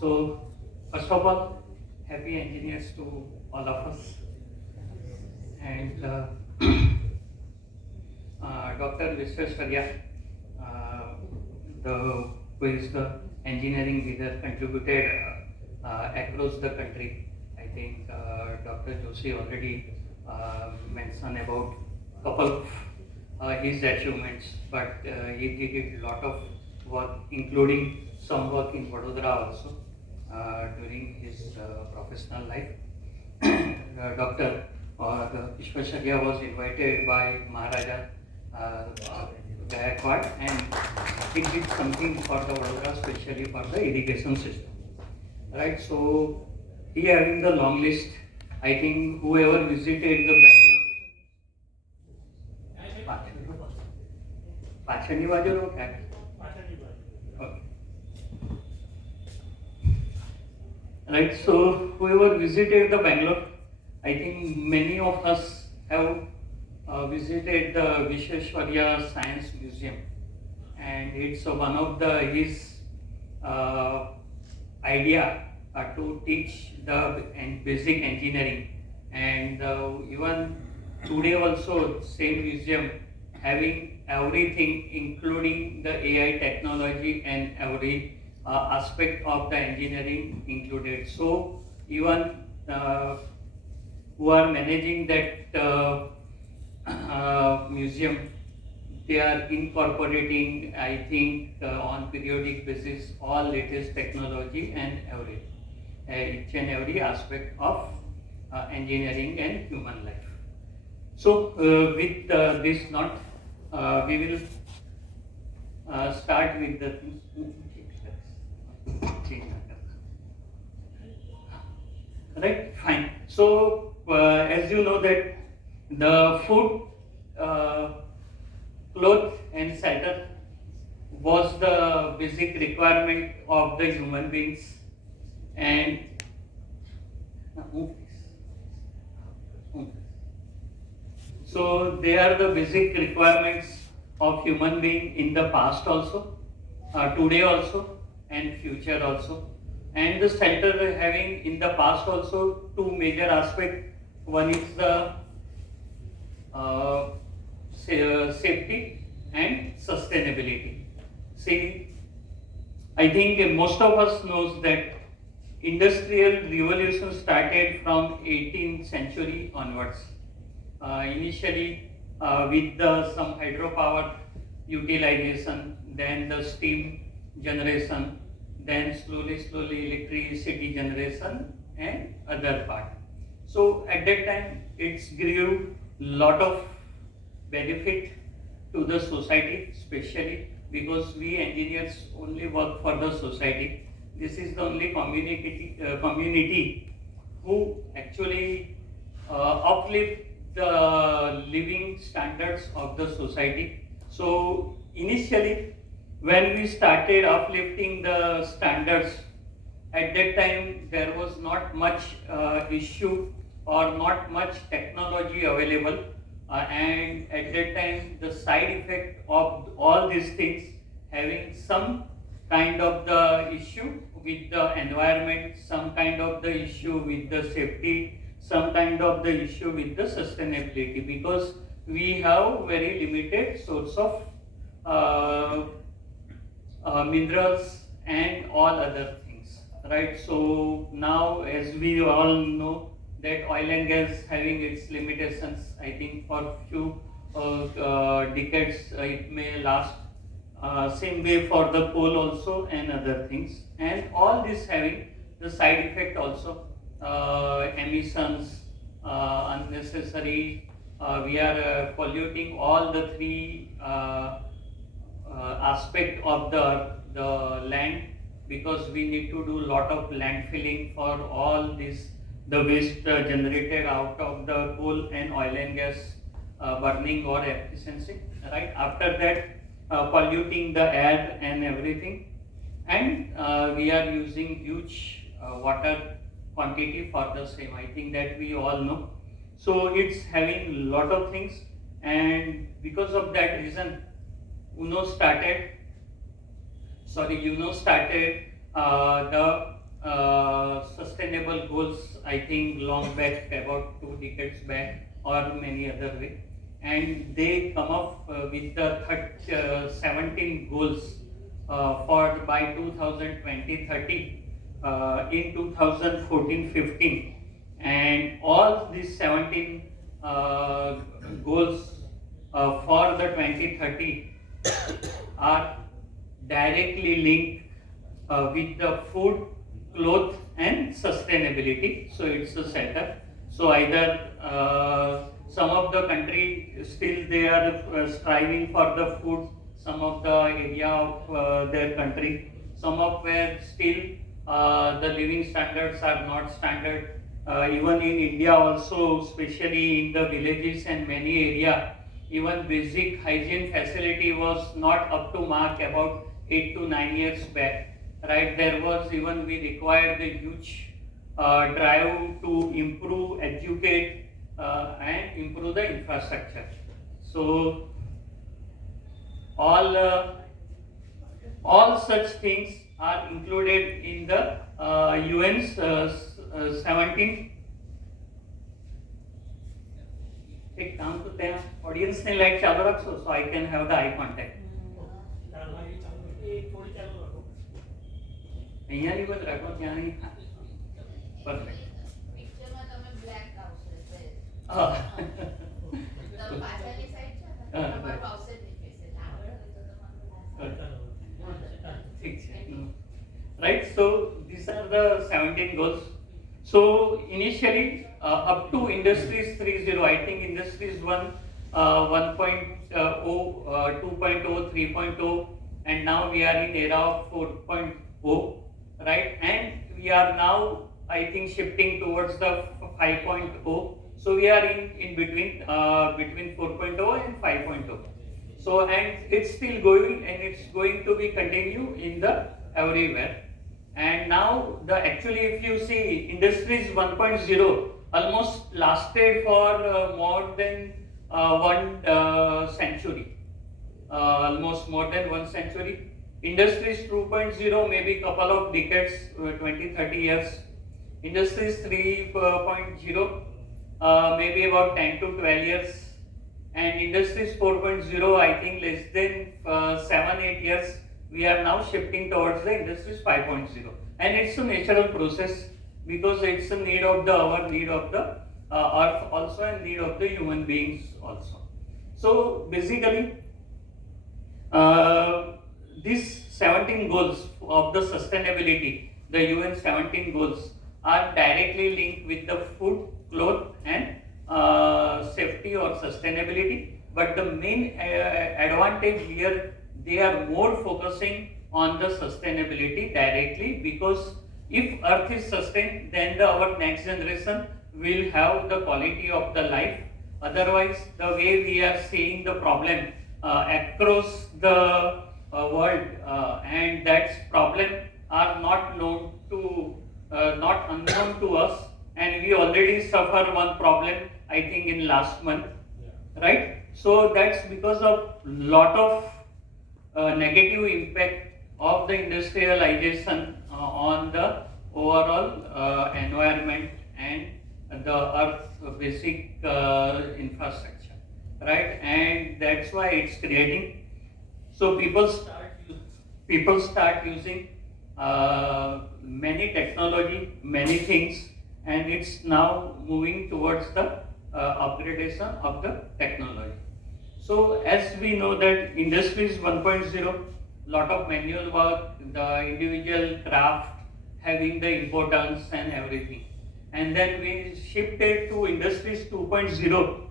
So, first of all, happy engineers to all of us. And Dr. Viswesvarya, uh, who is the engineering leader, contributed across the country. I think Dr. Joshi already mentioned about couple of his achievements, but he did a lot of work, including some work in Vadodara also during his professional life. Dr. Vishwasharya was invited by Maharaja Gaikwad, and he did something for the Vadodara, especially for the irrigation system. Right, so he having the long list. I think whoever visited the Bangalore, પાછળની બાજુ okay. Right, so whoever visited the Bangalore, I think many of us have visited the Vishwesvarya Science Museum, and it's one of his idea to teach the basic engineering, and even today also same museum having everything, including the AI technology and every aspect of the engineering included. So even who are managing that museum, they are incorporating, I think, on periodic basis all latest technology and each and every aspect of engineering and human life. So with this note, we will start with the things. Right, fine. So as you know that the food, cloth and shelter was the basic requirement of the human beings, and so they are the basic requirements of human being in the past also, today also, and future also. And the shelter having in the past also two major aspects. One is the safety and sustainability. See, I think most of us knows that industrial revolution started from 18th century onwards. Initially with some hydropower utilization, then the steam generation, then slowly electricity generation and other part. So at that time it's grew lot of benefit to the society, especially because we engineers only work for the society. This is the only community who actually uplift the living standards of the society. So initially when we started uplifting the standards, at that time there was not much issue or not much technology available, and at that time the side effect of all these things having some kind of the issue with the environment, some kind of the issue with the safety, some kind of the issue with the sustainability, because we have very limited source of minerals and all other things, right? So now, as we all know, that oil and gas having its limitations, I think for few decades it may last. Same way for the coal also and other things, and all this having the side effect also, emissions, unnecessary. We are polluting all the three aspect of the land, because we need to do lot of land filling for all this the waste generated out of the coal and oil and gas burning or efficiency, right? After that, polluting the air and everything, and we are using huge water quantity for the same. I think that we all know. So it's having lot of things, and because of that reason, UNO started the sustainable goals, I think long back, about 2 decades back, or many other way. And they come up with the 17 goals for by 2020-30 in 2014-15. And all these 17 goals for the 2030 are directly linked with the food, cloth and sustainability. So it's a setup. So either some of the country still they are striving for the food, some of the area of their country, some of where still the living standards are not standard. Even in India also, especially in the villages and many area, even basic hygiene facility was not up to mark about 8 to 9 years back. Right, there was even we required a huge drive to improve, educate, and improve the infrastructure. So all such things are included in the UN's 17. एक काम तो त्या audience ने light चालू रखो so I can have the eye contact. અહીંયા ની બધ રાખો ત્યાં નહીં પરફેક્ટ પિક્ચરમાં તમે બ્લેક આવશે હા તો પાછળની સાઈડ છે ને તમારું આવશે દેખાશે આગળ હોય તો તમારું ઠીક છે right. So these are the 17 goals. So initially up to industries 3.0, I think industries 1 1.0 2.0 3.0 and now we are in era of 4.0, right, and we are now I think shifting towards the 5.0. So we are in between 4.0 and 5.0. So and it's still going and it's going to be continue in the everywhere. And now the actually if you see industries 1.0 almost lasted for more than one century, almost more than 1 century. Industries 2.0 maybe couple of decades, 20-30 years. Industries 3.0 maybe about 10 to 12 years. And industries 4.0 I think less than 7-8 years. We are now shifting towards the industries 5.0, and it's a natural process because it's a need of the our need of the earth also and need of the human beings also. So basically these 17 goals of the sustainability, the UN 17 goals are directly linked with the food, cloth and safety or sustainability. But the main advantage here, they are more focusing on the sustainability directly, because if earth is sustained, then our next generation will have the quality of the life. Otherwise, the way we are seeing the problem across the world, and that problem are not known to, not unknown to us, and we already suffer one problem, I think in last month, right? So that's because of lot of negative impact of the industrialization on the overall environment and the earth's basic infrastructure, right? And that's why it's creating. So people start using many technology, many things, and it's now moving towards the upgradation of the technology. So as we know that industries 1.0, lot of manual work, the individual craft having the importance and everything. And then we shifted to industries 2.0,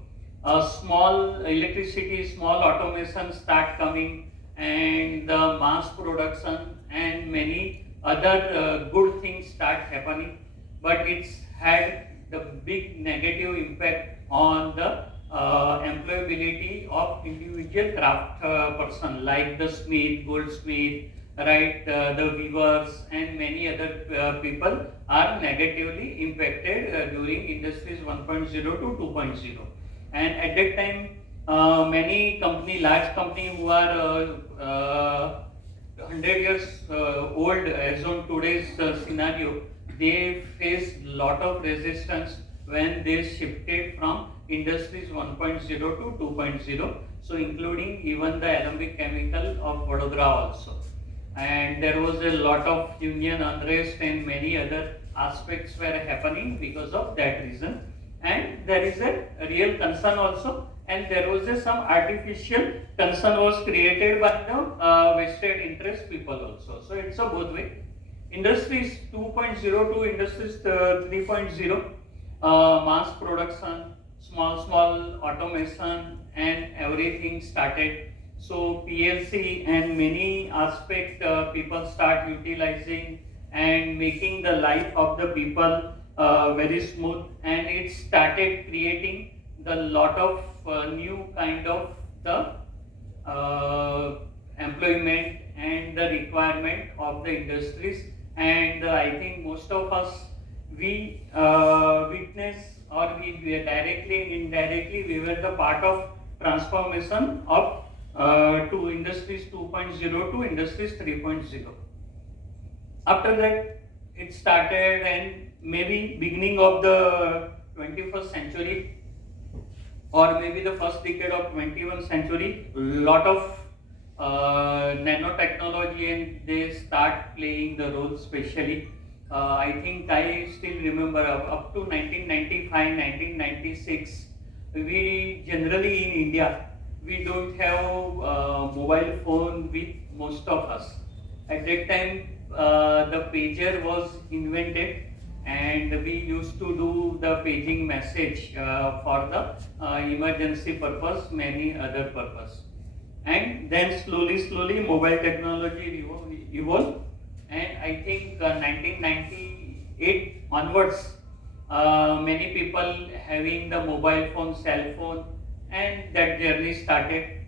small electricity, small automation start coming, and the mass production and many other good things start happening. But it's had the big negative impact on the employability of individual craft person like the smith, goldsmith, right, the weavers and many other people are negatively impacted during industries 1.0 to 2.0. And at that time, many company, large company who are 100 years old as on today's scenario, they faced lot of resistance when they shifted from industries 1.0 to 2.0. So including even the Alembic Chemical of Vadodara also. And there was a lot of union unrest and many other aspects were happening because of that reason. And there is a real concern also, and there was some artificial concern was created by the vested interest people also. So it's a both way. Industries 2.0 to industries 3.0, mass production, small automation, and everything started. So PLC and many aspect people start utilizing and making the life of the people very smooth, and it started creating the lot of new kind of the employment and the requirement of the industries. And I think most of us, we witness, or we directly and indirectly we were the part of transformation of to industries 2.0 to industries 3.0. After that it started, and maybe beginning of the 21st century or maybe the first decade of 21st century, lot of nanotechnology and they start playing the role, especially I think I still remember up to 1995 1996, we generally in India we don't have mobile phone with most of us. At that time the pager was invented, and we used to do the paging message for the emergency purpose, many other purpose. And then slowly mobile technology evolved, and I think 1998 onwards many people having the mobile phone, cell phone, and that journey started.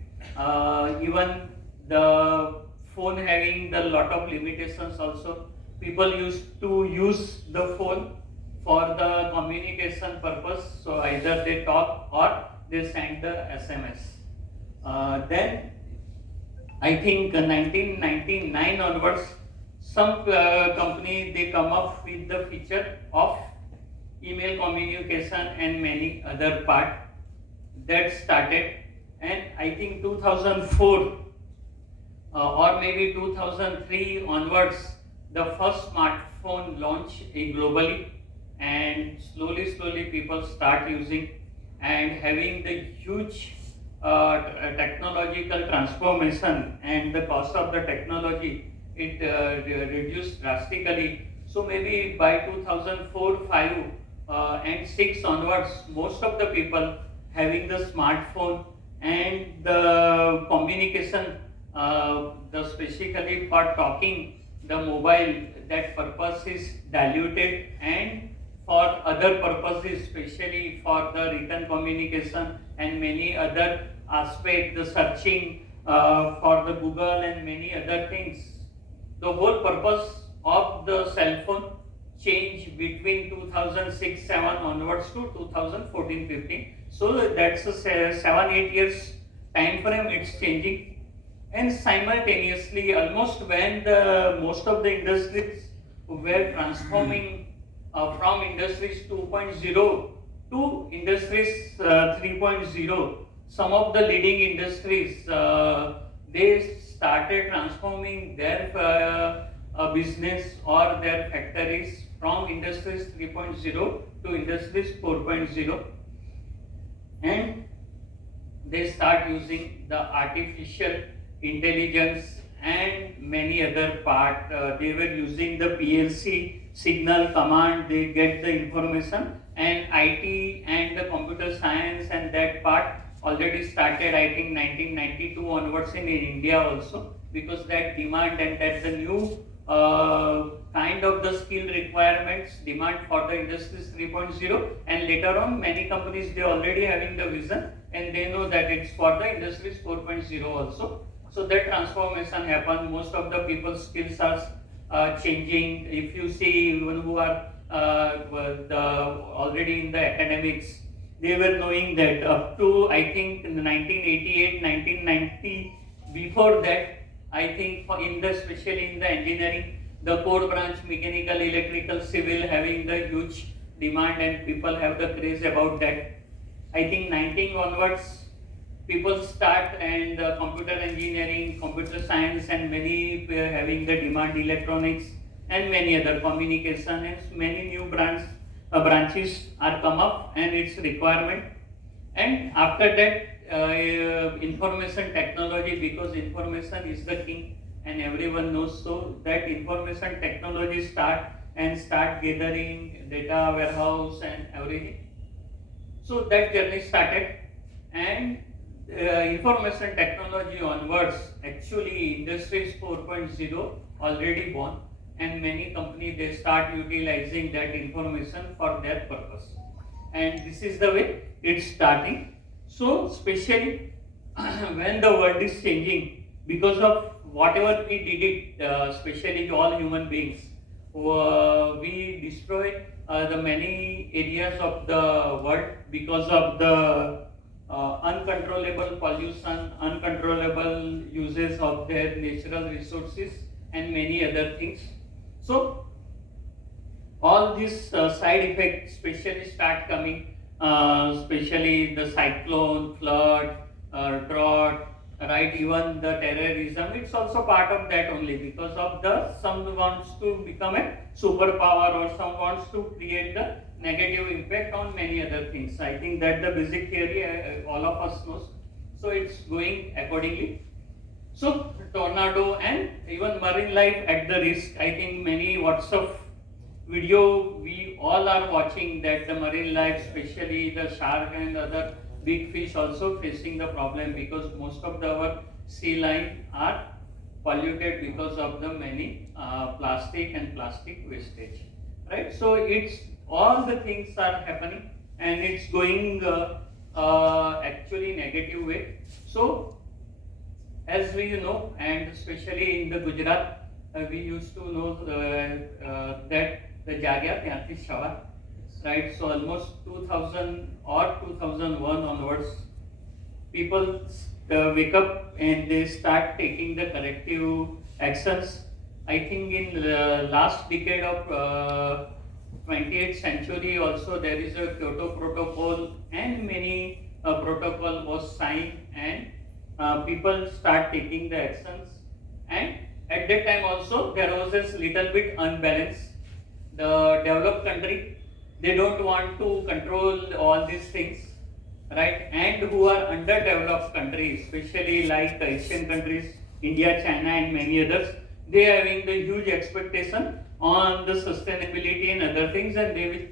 Even the phone having the lot of limitations also, people used to use the phone for the communication purpose, so either they talk or they send the SMS. Then I think 1999 onwards, some company they come up with the feature of email communication and many other part that started. And I think 2004 or maybe 2003 onwards, the first smartphone launched globally, and slowly people start using and having the huge technological transformation, and the cost of the technology it reduced drastically. So maybe by 2004, 5 and 6 onwards, most of the people having the smartphone, and the communication, the specifically for talking, the mobile, that purpose is diluted, and for other purposes, especially for the written communication and many other aspects, the searching for the Google and many other things. The whole purpose of the cell phone changed between 2006-7 onwards to 2014-15. So that's a 7-8 years time frame it's changing. And simultaneously, almost when the most of the industries were transforming from industries 2.0 to industries 3.0, some of the leading industries they started transforming their business or their factories from industries 3.0 to industries 4.0, and they start using the artificial intelligence and many other part. They were using the PLC signal command, they get the information, and IT and the computer science and that part already started, I think 1992 onwards in India also, because that demand and that the new kind of the skill requirements demand for the industries 3.0, and later on many companies they already having the vision and they know that it's for the industries 4.0 also. So that transformation happened. Most of the people's skills are changing. If you see even who are already in the academics, they were knowing that up to I think in the 1988, 1990, before that, I think for in the especially in the engineering, the core branch, mechanical, electrical, civil having the huge demand and people have the craze about that. I think 19 onwards, people start and computer engineering, computer science, and many having the demand electronics and many other communication and many new branches are come up and its requirement. And after that, information technology, because information is the king and everyone knows, so that information technology start gathering data warehouse and everything. So that journey started, and information technology onwards, actually industries 4.0 already born, and many companies they start utilizing that information for their purpose. And this is the way it's starting. So especially when the world is changing because of whatever we did it, especially all human beings, we destroy the many areas of the world because of the uncontrollable pollution, uncontrollable uses of their natural resources, and many other things. So all these side effects especially start coming, especially the cyclone, flood, drought, right? Even the terrorism, it's also part of that only, because of the some wants to become a superpower or some wants to create the negative impact on many other things. I think that the basic theory all of us knows. So it's going accordingly. So tornado and even marine life at the risk. I think many WhatsApp video we all are watching that the marine life, especially the shark and other big fish also facing the problem, because most of our sea line are polluted because of the many plastic and plastic wastage, right? So it's all the things are happening and it's going actually negative way. So as we know, and especially in the Gujarat, we used to know that the Jagya Tyanti Shava, right? So almost 2000 or 2001 onwards, people wake up and they start taking the corrective actions. I think in the last decade of 28th century also there is a Kyoto Protocol and many protocol was signed, and people start taking the actions. And at that time also there was this little bit unbalance. The developed country, they don't want to control all these things, right? And who are underdeveloped countries, especially like the Asian countries, India, China, and many others, they are having the huge expectation on the sustainability and other things, and they will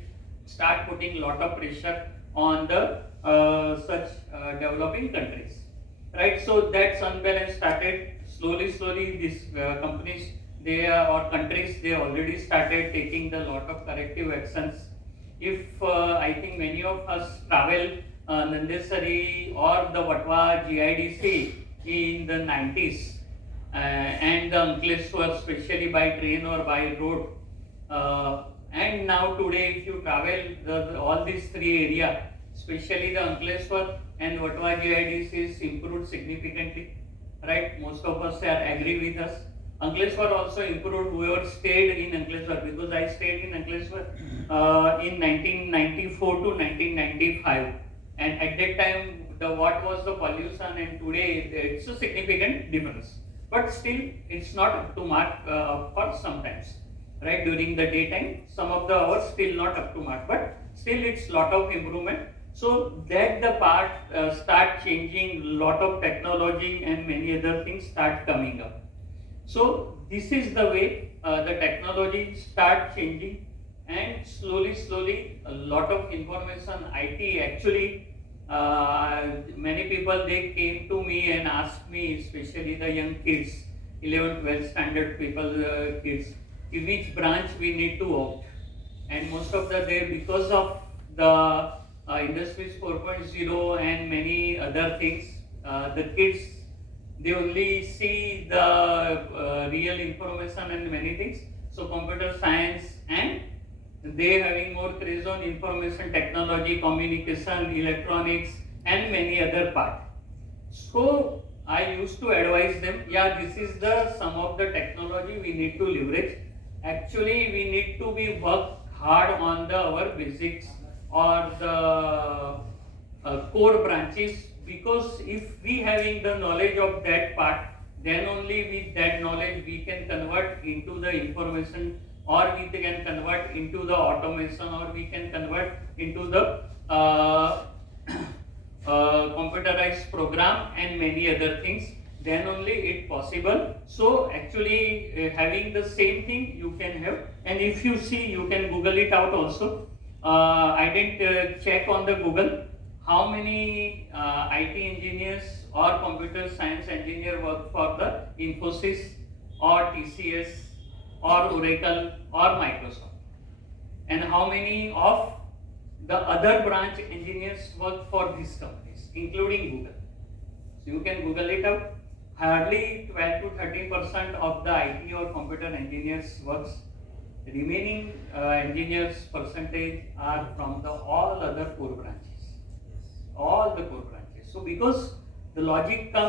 start putting lot of pressure on the such developing countries, right? So that unbalance started slowly. These companies, they or countries, they already started taking the lot of corrective actions. If I think many of us travel Nandesari or the Vatwa GIDC in the 90s, and the Ankleshwar, especially by train or by road. And now today, if you travel all these three areas, especially the Ankleshwar and Vatwa GIDC is improved significantly, right? Most of us are agree with us. Ankleshwar also improved, whoever stayed in Ankleshwar, because I stayed in Ankleshwar in 1994 to 1995, and at that time what was the pollution, and today it's a significant difference, but still it's not up to mark for sometimes, right? During the daytime some of the hours still not up to mark, but still it's lot of improvement. So that the part start changing, lot of technology and many other things start coming up. So this is the way the technology start changing, and slowly a lot of information IT actually, many people they came to me and asked me, especially the young kids, 11th 12th standard people, kids, in which branch we need to opt. And most of the day, because of the industries 4.0 and many other things, the kids, they only see the real information and many things. So computer science, and they having more craze on information technology, communication, electronics, and many other part. So I used to advise them, yeah, this is the some of the technology we need to leverage. actually we need to be work hard on our basics or the core branches, because if we having the knowledge of that part, then only with that knowledge we can convert into the information, or we can convert into the automation, or we can convert into the uh, computerized program and many other things, then only it possible. So actually having the same thing you can have, and if you see, you can google it out also. I didn't check on the google how many IT engineers or computer science engineer work for the Infosys or TCS or Oracle or Microsoft, and how many of the other branch engineers work for these companies, including Google. So you can Google it out. Hardly 12 to 13% of the IT or computer engineers works. The remaining engineers percentage are from the all other core branches, all the core branches. So because the logic comes